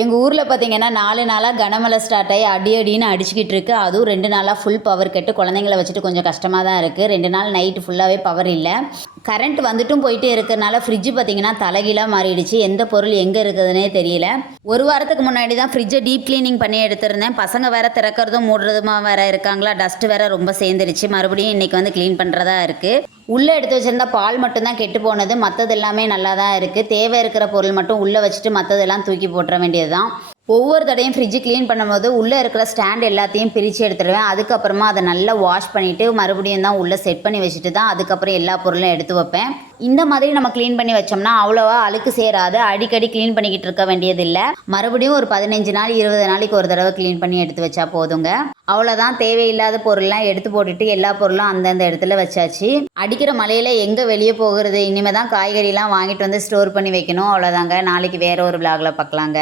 எங்கள் ஊரில் பார்த்தீங்கன்னா நாலு நாளாக கனமழை ஸ்டார்ட் ஆகி அடி அடின்னு அடிச்சுக்கிட்டு இருக்கு. அதுவும் ரெண்டு நாளாக ஃபுல் பவர் கட்டு குழந்தைங்கள வச்சுட்டு கொஞ்சம் கஷ்டமாக தான் இருக்குது ரெண்டு நாள் நைட்டு ஃபுல்லாகவே பவர் இல்லை. கரண்ட் வந்துட்டும் போயிட்டே இருக்கிறனால ஃப்ரிட்ஜு பார்த்தீங்கன்னா தலைகீழாக மாறிடுச்சு. எந்த பொருள் எங்கே இருக்குதுன்னே தெரியல. ஒரு வாரத்துக்கு முன்னாடி தான் ஃப்ரிட்ஜை டீப் க்ளீனிங் பண்ணி எடுத்திருந்தேன். பசங்க வேற திறக்கிறதும் மூடுறதுமா வேற இருக்காங்களா? டஸ்ட் வேற ரொம்ப சேர்ந்துருச்சு மறுபடியும் இன்னைக்கு வந்து க்ளீன் பண்ணுறதா இருக்குது உள்ளே எடுத்து வச்சிருந்தா பால் மட்டும்தான் கெட்டு போனது. மற்றது எல்லாமே நல்லா தான் இருக்குது தேவை இருக்கிற பொருள் மட்டும் உள்ளே வச்சுட்டு மற்றதெல்லாம் தூக்கி போட்டுற வேண்டியது தான் ஒவ்வொரு தடையும் ஃப்ரிட்ஜு க்ளீன் பண்ணும்போது உள்ளே இருக்கிற ஸ்டாண்ட் எல்லாத்தையும் பிரித்து எடுத்துடுவேன். அதுக்கப்புறமா அதை நல்லா வாஷ் பண்ணிவிட்டு மறுபடியும் தான் உள்ளே செட் பண்ணி வச்சுட்டு தான் அதுக்கப்புறம் எல்லா பொருளும் எடுத்து வைப்பேன். இந்த மாதிரி நம்ம க்ளீன் பண்ணி வச்சோம்னா அவ்வளோவா அழுக்கு சேராது. அடிக்கடி க்ளீன் பண்ணிக்கிட்டு இருக்க வேண்டியதில்லை. மறுபடியும் ஒரு பதினஞ்சு நாள் இருபது நாளைக்கு ஒரு தடவை க்ளீன் பண்ணி எடுத்து வச்சா போதுங்க. அவ்வளோதான் தேவையில்லாத பொருள்லாம் எடுத்து போட்டுட்டு எல்லா பொருளும் அந்தந்த இடத்துல வச்சாச்சு. அடிக்கிற மலையில் எங்கே வெளியே போகிறது? இனிமேல் தான் காய்கறிலாம் வாங்கிட்டு வந்து ஸ்டோர் பண்ணி வைக்கணும். அவ்வளோதாங்க நாளைக்கு வேற ஒரு விளாகில் பார்க்கலாங்க